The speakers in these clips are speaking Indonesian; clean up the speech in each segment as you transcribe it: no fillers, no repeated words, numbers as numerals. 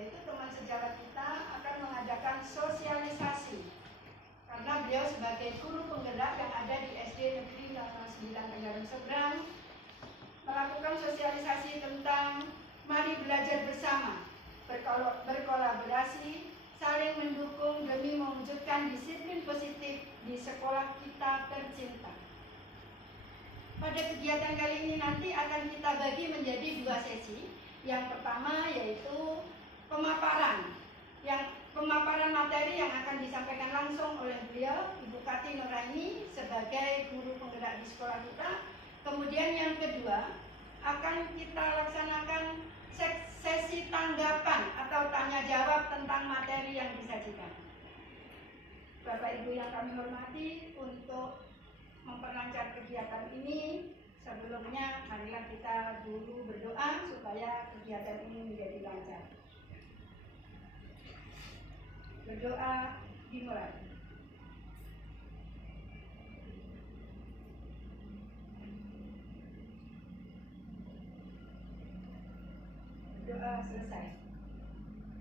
yaitu teman sejawat kita akan mengadakan sosialisasi karena beliau sebagai guru penggerak yang ada di SD Negeri 09 Tenggarong Seberang melakukan sosialisasi tentang mari belajar bersama, berkolaborasi, saling mendukung demi mewujudkan disiplin positif di sekolah kita tercinta. Pada kegiatan kali ini nanti akan kita bagi menjadi 2 sesi. Yang pertama yaitu pemaparan materi yang akan disampaikan langsung oleh beliau, Ibu Kati Nuraini sebagai guru penggerak di sekolah kita. Kemudian yang kedua akan kita laksanakan sesi tanggapan atau tanya jawab tentang materi yang disajikan. Bapak Ibu yang kami hormati, untuk memperlancar kegiatan ini, sebelumnya marilah kita dulu berdoa supaya kegiatan ini menjadi lancar. Berdoa dimulai. Berdoa selesai.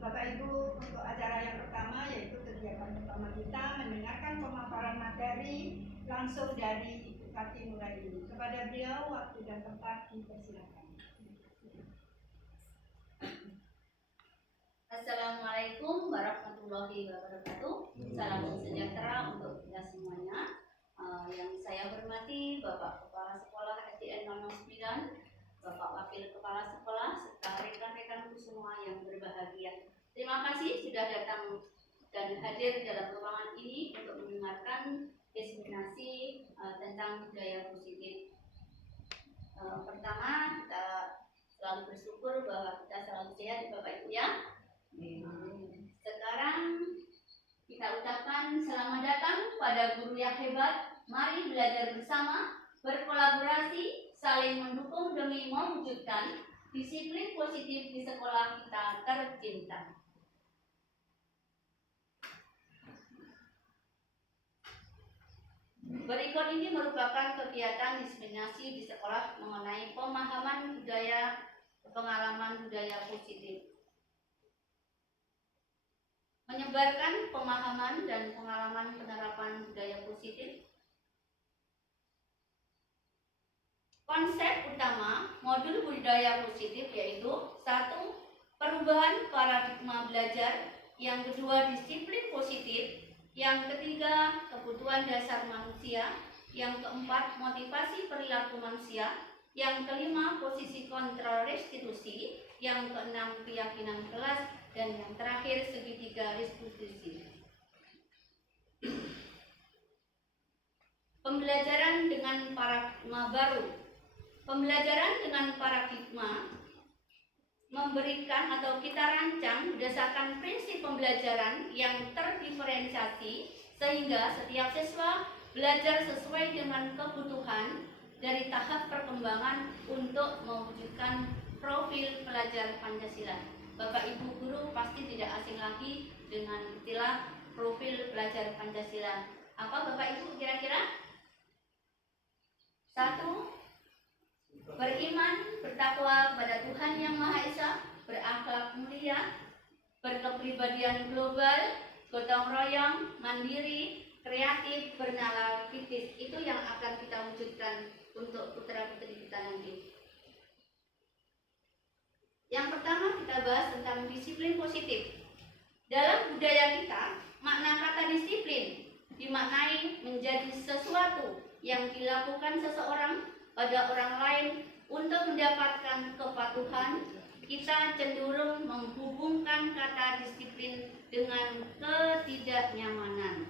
Bapak Ibu, untuk acara yang pertama yaitu kegiatan pertama kita mendengarkan pemaparan materi langsung dari Ibu Kati Nuraini. Kepada beliau waktu dan tempat dipersilakan. Assalamualaikum warahmatullahi wabarakatuh. Salam sejahtera untuk kita semuanya. Yang saya hormati Bapak Kepala Sekolah SDN 09, Bapak Wakil Kepala Sekolah, serta rekan-rekanku semua yang berbahagia. Terima kasih sudah datang dan hadir dalam ruangan ini untuk mendengarkan diseminasi tentang budaya positif. Pertama, kita selalu bersyukur bahwa kita selalu sehat, Bapak Ibu ya. Sekarang kita ucapkan selamat datang pada guru yang hebat. Mari belajar bersama, berkolaborasi, saling mendukung demi mewujudkan disiplin positif di sekolah kita tercinta. Berikut ini merupakan kegiatan diseminasi di sekolah mengenai pemahaman budaya, pengalaman budaya positif. Menyebarkan pemahaman dan pengalaman penerapan budaya positif. Konsep utama modul budaya positif yaitu 1. Perubahan paradigma belajar, yang kedua disiplin positif, yang ketiga kebutuhan dasar manusia, yang keempat motivasi perilaku manusia, yang kelima posisi kontrol restitusi, yang keenam keyakinan kelas, dan yang terakhir segitiga restitusi. Pembelajaran dengan paradigma baru. Pembelajaran dengan paradigma memberikan atau kita rancang berdasarkan prinsip pembelajaran yang terdiferensiasi sehingga setiap siswa belajar sesuai dengan kebutuhan dari tahap perkembangan untuk mewujudkan profil pelajar Pancasila. Bapak Ibu guru pasti tidak asing lagi dengan istilah profil pelajar Pancasila. Apa Bapak Ibu kira-kira? 1. Beriman, bertakwa kepada Tuhan Yang Maha Esa, berakhlak mulia, berkepribadian global, gotong royong, mandiri, kreatif, bernalar kritis. Itu yang akan kita wujudkan untuk putra-putri kita nanti. Yang pertama kita bahas tentang disiplin positif. Dalam budaya kita, makna kata disiplin dimaknai menjadi sesuatu yang dilakukan seseorang pada orang lain untuk mendapatkan kepatuhan. Kita cenderung menghubungkan kata disiplin dengan ketidaknyamanan.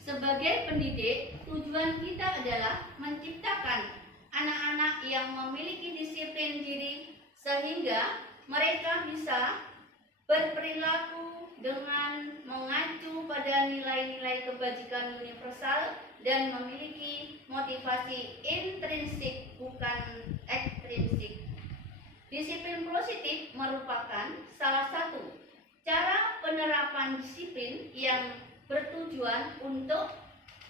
Sebagai pendidik, tujuan kita adalah menciptakan anak-anak yang memiliki disiplin diri sehingga mereka bisa berperilaku dengan mengacu pada nilai-nilai kebajikan universal dan memiliki motivasi intrinsik bukan ekstrinsik. Disiplin positif merupakan salah satu cara penerapan disiplin yang bertujuan untuk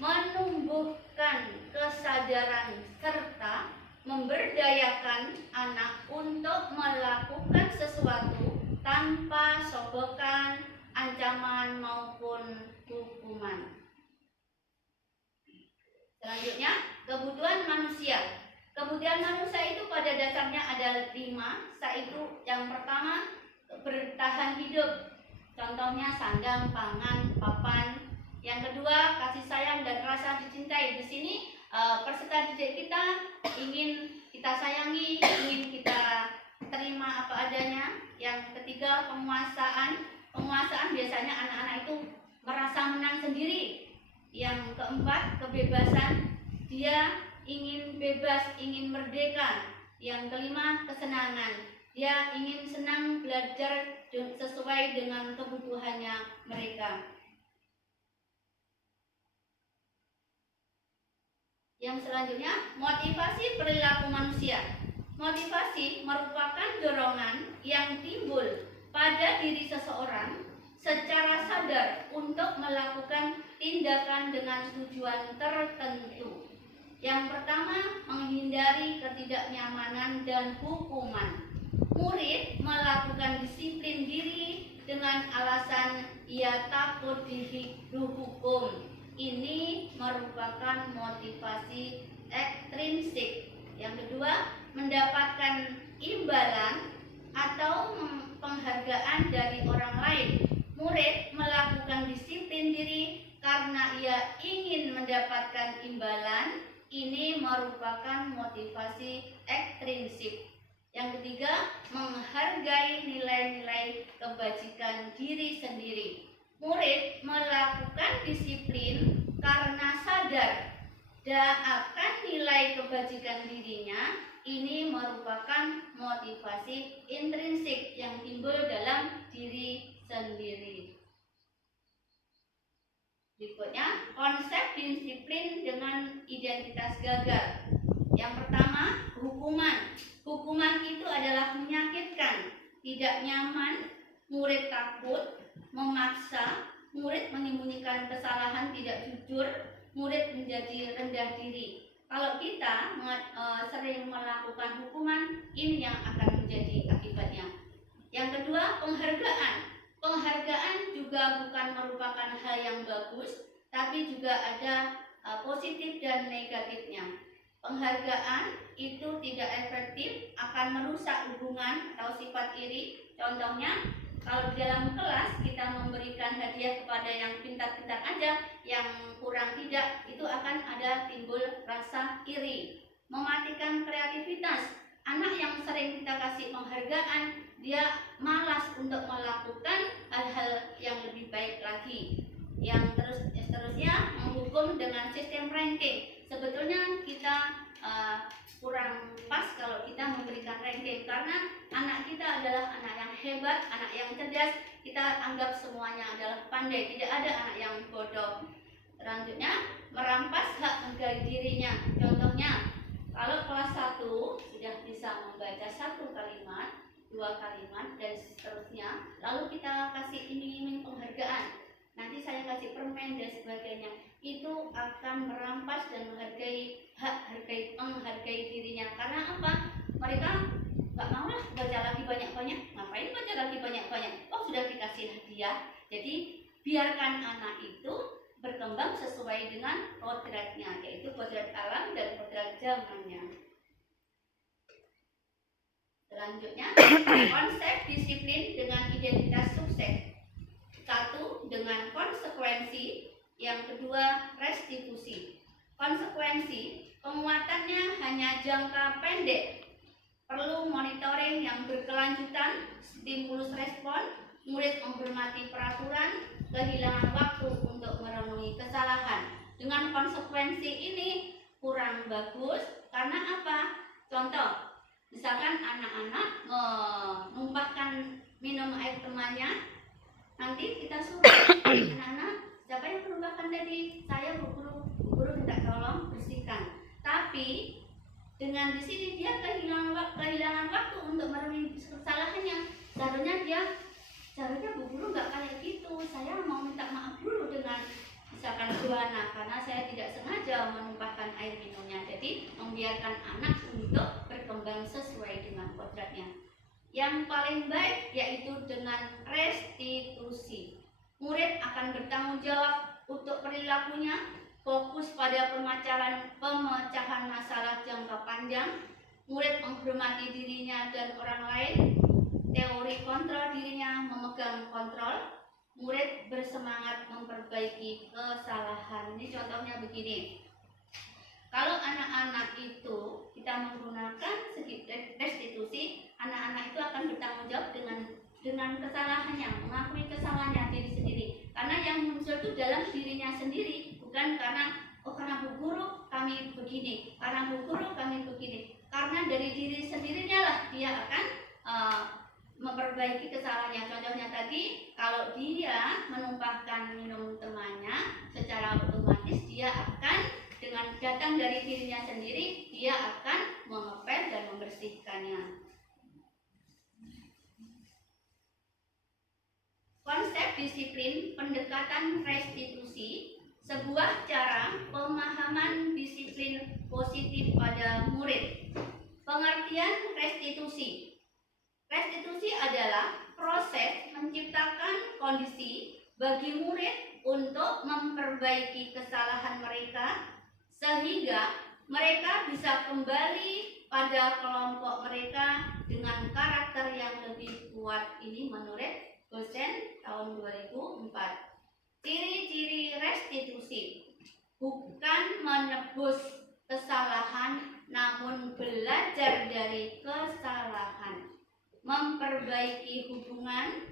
menumbuhkan kesadaran serta memberdayakan anak untuk melakukan sesuatu tanpa sogokan, ancaman maupun hukuman. Selanjutnya, kebutuhan manusia. Kebutuhan manusia itu pada dasarnya ada 5, yaitu yang pertama bertahan hidup. Contohnya sandang, pangan, papan. Yang kedua, kasih sayang dan rasa dicintai. Di sini peserta didik kita ingin kita sayangi, ingin kita terima apa adanya. Yang ketiga, penguasaan. Penguasaan biasanya anak-anak itu merasa menang sendiri. Yang keempat, kebebasan. Dia ingin bebas, ingin merdeka. Yang kelima, kesenangan. Dia ingin senang belajar sesuai dengan kebutuhannya mereka. Yang selanjutnya, motivasi perilaku manusia. Motivasi merupakan dorongan yang timbul pada diri seseorang secara sadar untuk melakukan tindakan dengan tujuan tertentu. Yang pertama, menghindari ketidaknyamanan dan hukuman. Murid melakukan disiplin diri dengan alasan ia takut dihukum. Ini merupakan motivasi ekstrinsik. Yang kedua, mendapatkan imbalan atau penghargaan dari orang lain. Murid melakukan disiplin diri karena ia ingin mendapatkan imbalan. Ini merupakan motivasi ekstrinsik. Yang ketiga, menghargai nilai-nilai kebajikan diri sendiri. Murid melakukan disiplin karena sadar akan nilai kebajikan dirinya. Ini merupakan motivasi intrinsik yang timbul dalam diri sendiri. Berikutnya, konsep disiplin dengan identitas gagal. Yang pertama, hukuman. Hukuman itu adalah menyakitkan, tidak nyaman, murid takut, memaksa, murid menyembunyikan kesalahan, tidak jujur, murid menjadi rendah diri. Kalau kita sering melakukan hukuman, ini yang akan menjadi akibatnya. Yang kedua, penghargaan. Penghargaan juga bukan merupakan hal yang bagus, tapi juga ada positif dan negatifnya. Penghargaan itu tidak efektif, akan merusak hubungan atau sifat iri. Contohnya, kalau di dalam kelas kita memberikan hadiah kepada yang pintar-pintar aja, yang kurang tidak, itu akan ada timbul rasa iri. Mematikan kreativitas. Anak yang sering kita kasih penghargaan, dia malas untuk melakukan hal-hal yang lebih baik lagi. Yang seterusnya, menghukum dengan sistem ranking. Sebetulnya kita kurang pas kalau kita memberikan ranking, karena anak kita adalah anak yang hebat, anak yang cerdas. Kita anggap semuanya adalah pandai, tidak ada anak yang bodoh. Selanjutnya, merampas hak harga dirinya. Contohnya, kalau kelas 1 sudah bisa membaca 1 kalimat, 2 kalimat, dan seterusnya, lalu kita kasih iming-iming penghargaan, nanti saya kasih permen dan sebagainya, itu akan merampas dan menghargai dirinya. Karena apa? Mereka nggak mau lah baca lagi banyak-banyak. Ngapain baca lagi banyak-banyak? Oh, sudah dikasih hadiah. Jadi biarkan anak itu berkembang sesuai dengan kodratnya, yaitu kodrat alam dan kodrat zamannya. Selanjutnya, konsep disiplin dengan identitas sukses. 1. Dengan konsekuensi. Yang kedua, restitusi. Konsekuensi, penguatannya hanya jangka pendek. Perlu monitoring yang berkelanjutan, stimulus respon, murid menghormati peraturan, kehilangan waktu untuk merenungi kesalahan. Dengan konsekuensi ini kurang bagus, karena apa? Contoh, misalkan anak-anak menumpahkan minum air temannya, nanti kita suruh anak-anak, siapa yang menumpahkan tadi? Saya, Bu Guru minta tolong bersihkan. Tapi dengan di sini dia kehilangan waktu untuk merenungi kesalahannya. Seharusnya Bu Guru nggak kayak gitu. Saya mau minta maaf dulu dengan misalkan Juana, karena saya tidak sengaja menumpahkan air minumnya. Jadi membiarkan anak untuk berkembang sesuai dengan kodratnya. Yang paling baik yaitu dengan restitusi. Murid akan bertanggung jawab untuk perilakunya, fokus pada pemecahan masalah jangka panjang. Murid menghormati dirinya dan orang lain. Teori kontrol dirinya, memegang kontrol. Murid bersemangat memperbaiki kesalahan. Ini contohnya begini. Kalau anak-anak itu kita menggunakan segi restitusi, anak-anak itu akan bertanggung jawab dengan kesalahannya, mengakui kesalahannya diri sendiri. Karena yang muncul itu dalam dirinya sendiri, bukan karena karena Bu Guru kami begini, karena Bu Guru kami begini. Karena dari diri sendirinya lah dia akan memperbaiki kesalahannya. Contohnya tadi, kalau dia menumpahkan minum temannya, secara otomatis dia akan dengan datang dari dirinya sendiri, dia akan mengepel dan membersihkannya. Konsep disiplin pendekatan restitusi, sebuah cara pemahaman disiplin positif pada murid. Pengertian restitusi. Restitusi adalah proses menciptakan kondisi bagi murid untuk memperbaiki kesalahan mereka sehingga mereka bisa kembali pada kelompok mereka dengan karakter yang lebih kuat. Ini menurut dosen tahun 2004. Ciri-ciri restitusi: bukan menebus kesalahan, namun belajar dari kesalahan. Memperbaiki hubungan,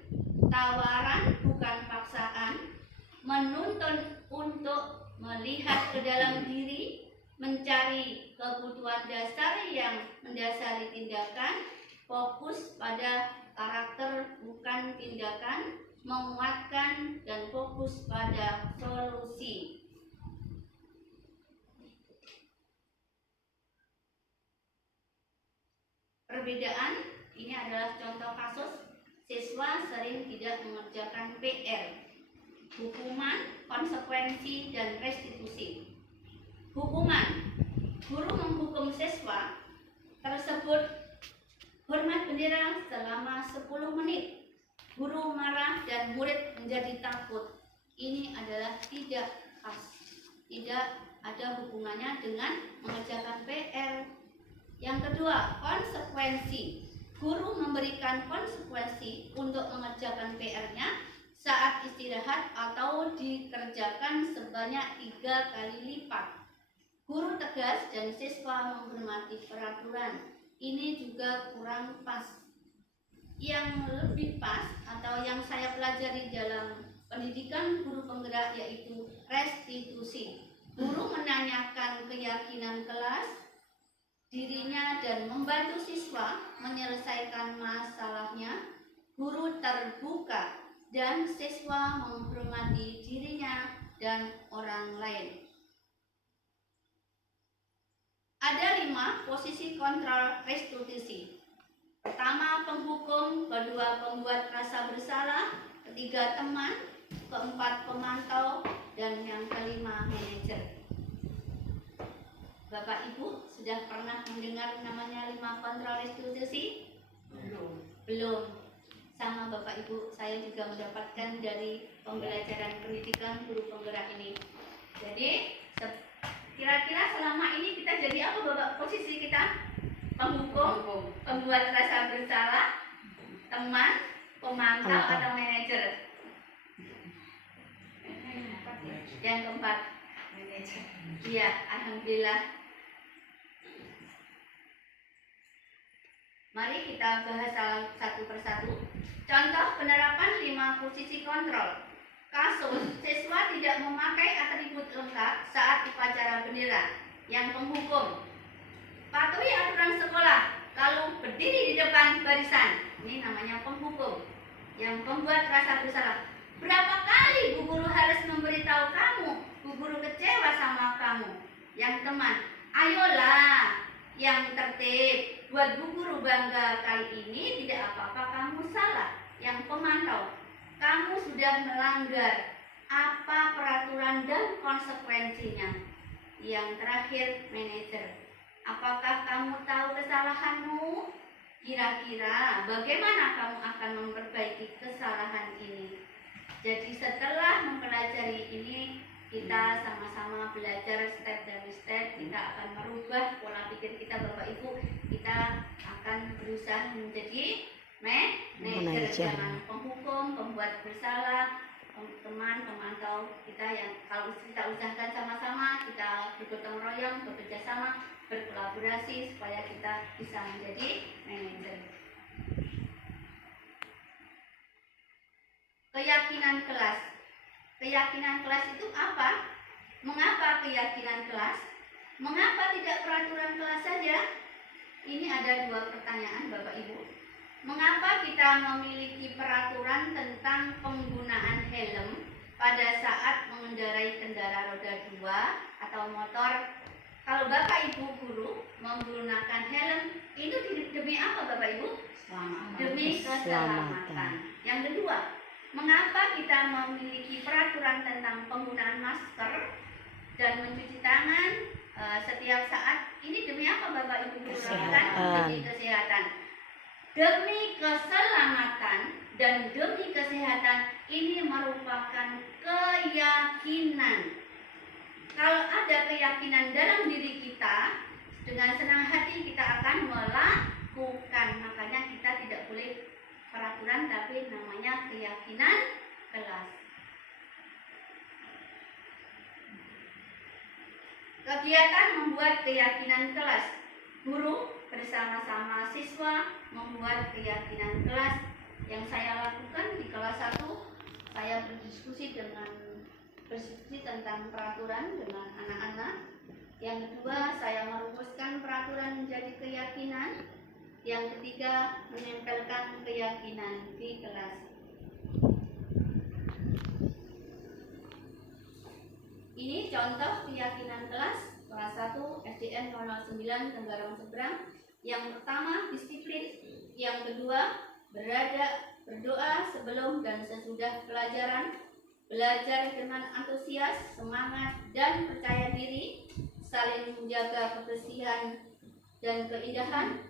tawaran bukan paksaan. Menuntun untuk melihat ke dalam diri, mencari kebutuhan dasar yang mendasari tindakan, fokus pada karakter bukan tindakan, menguatkan dan fokus pada solusi. Perbedaan ini adalah contoh kasus siswa sering tidak mengerjakan PR. Hukuman, konsekuensi, dan restitusi. Hukuman: guru menghukum siswa tersebut hormat bendera selama 10 menit. Guru marah dan murid menjadi takut. Ini adalah tidak pas. Tidak ada hubungannya dengan mengerjakan PR. Yang kedua, konsekuensi. Guru memberikan konsekuensi untuk mengerjakan PR-nya saat istirahat atau dikerjakan sebanyak 3 kali lipat. Guru tegas dan siswa menghormati peraturan. Ini juga kurang pas. Yang lebih pas atau yang saya pelajari dalam pendidikan guru penggerak yaitu restitusi. Guru menanyakan keyakinan kelas, dirinya dan membantu siswa menyelesaikan masalahnya. Guru terbuka dan siswa menghormati dirinya dan orang lain. Ada 5 posisi kontrol restitusi. Pertama, penghukum. Kedua, pembuat rasa bersalah. Ketiga, teman. Keempat, pemantau. Dan yang kelima, manajer. Bapak Ibu sudah pernah mendengar namanya 5 kontrol restitusi? Belum. Sama Bapak Ibu, saya juga mendapatkan dari pembelajaran pendidikan guru penggerak ini. Jadi kira-kira selama ini kita jadi apa Bapak posisi kita? Penghukum, pembuat rasa bersalah, teman, pemantau atau manajer? Yang keempat, manajer. Iya, alhamdulillah. Mari kita bahas satu persatu. Contoh penerapan 5 posisi kontrol. Kasus siswa tidak memakai atribut lengkap saat upacara bendera. Yang penghukum: patuhi aturan sekolah, lalu berdiri di depan barisan. Ini namanya penghukum. Yang pembuat rasa bersalah: berapa kali Bu Guru harus memberitahu kamu? Bu Guru kecewa sama kamu. Yang teman: ayolah. Yang tertib: buat Bu Guru bangga, kali ini tidak apa-apa kamu salah. Yang pemantau: kamu sudah melanggar, apa peraturan dan konsekuensinya. Yang terakhir, manajer: apakah kamu tahu kesalahanmu? Kira-kira bagaimana kamu akan memperbaiki kesalahan ini? Jadi setelah mempelajari ini, kita sama-sama belajar step demi step. Kita akan merubah pola pikir kita, Bapak Ibu. Kita akan berusaha menjadi manajer, jangan penghukum, pembuat bersalah, teman pemantau kita yang kalau kita usahakan sama-sama, kita bergotong royong, bekerja sama, berkolaborasi supaya kita bisa menjadi manajer. Keyakinan kelas. Keyakinan kelas itu apa? Mengapa keyakinan kelas? Mengapa tidak peraturan kelas saja? Ini ada dua pertanyaan, Bapak Ibu. Mengapa kita memiliki peraturan tentang penggunaan helm pada saat mengendarai kendaraan roda 2 atau motor? Kalau Bapak Ibu guru menggunakan helm, itu demi apa Bapak Ibu? Demi keselamatan. Yang kedua, mengapa kita memiliki peraturan tentang penggunaan masker dan mencuci tangan setiap saat? Ini demi apa Bapak Ibu guru lakukan? Demi kesehatan. Demi keselamatan dan demi kesehatan, ini merupakan keyakinan. Kalau ada keyakinan dalam diri kita, dengan senang hati kita akan melakukan. Makanya kita tidak boleh peraturan, tapi namanya keyakinan kelas. Kegiatan membuat keyakinan kelas. Guru bersama-sama siswa membuat keyakinan kelas. Yang saya lakukan di kelas 1, saya berdiskusi tentang peraturan dengan anak-anak. Yang kedua, saya merumuskan peraturan menjadi keyakinan. Yang ketiga, menempelkan keyakinan di kelas. Ini contoh keyakinan kelas 1 SDN 009 Tenggarong Seberang. Yang pertama, disiplin. Yang kedua, berdoa sebelum dan sesudah pelajaran. Belajar dengan antusias, semangat, dan percaya diri. Saling menjaga kebersihan dan keindahan.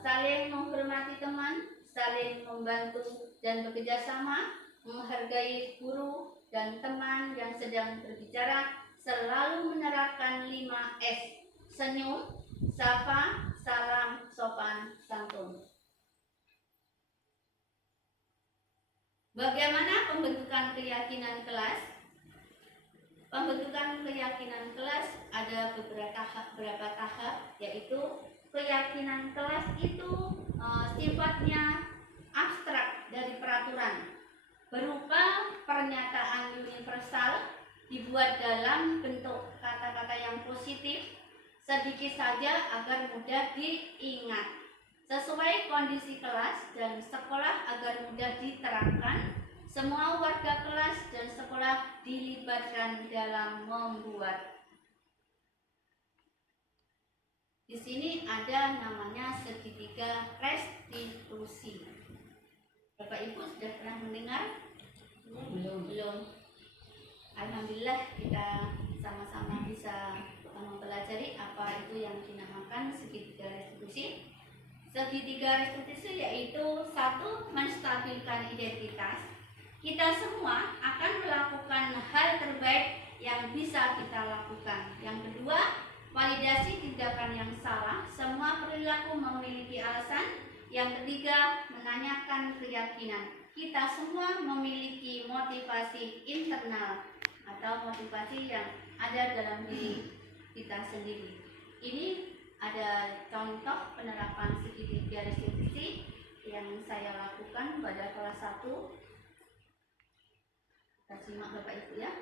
Saling menghormati teman, saling membantu dan bekerja sama. Menghargai guru dan teman yang sedang berbicara. Selalu menerapkan 5S. Senyum, sapa, salam, sopan, santun. Bagaimana pembentukan keyakinan kelas? Pembentukan keyakinan kelas ada beberapa tahap, yaitu keyakinan kelas itu sifatnya abstrak dari peraturan, berupa pernyataan universal, dibuat dalam bentuk kata-kata yang positif, sedikit saja agar mudah diingat, sesuai kondisi kelas dan sekolah agar mudah diterapkan. Semua warga kelas dan sekolah dilibatkan dalam membuat. Di sini ada namanya segitiga restitusi. Bapak Ibu sudah pernah mendengar? Belum. Alhamdulillah kita sama-sama bisa mempelajari apa itu yang dinamakan segitiga restitusi. Segitiga restitusi yaitu 1. Menstabilkan identitas. Kita semua akan melakukan hal terbaik yang bisa kita lakukan. Yang kedua, validasi tindakan yang salah. Semua perilaku memiliki alasan. Yang ketiga, menanyakan keyakinan. Kita semua memiliki motivasi internal atau motivasi yang ada dalam diri kita sendiri. Ini ada contoh penerapan segitiga restitusi yang saya lakukan pada kelas 1. Kita simak Bapak Ibu ya.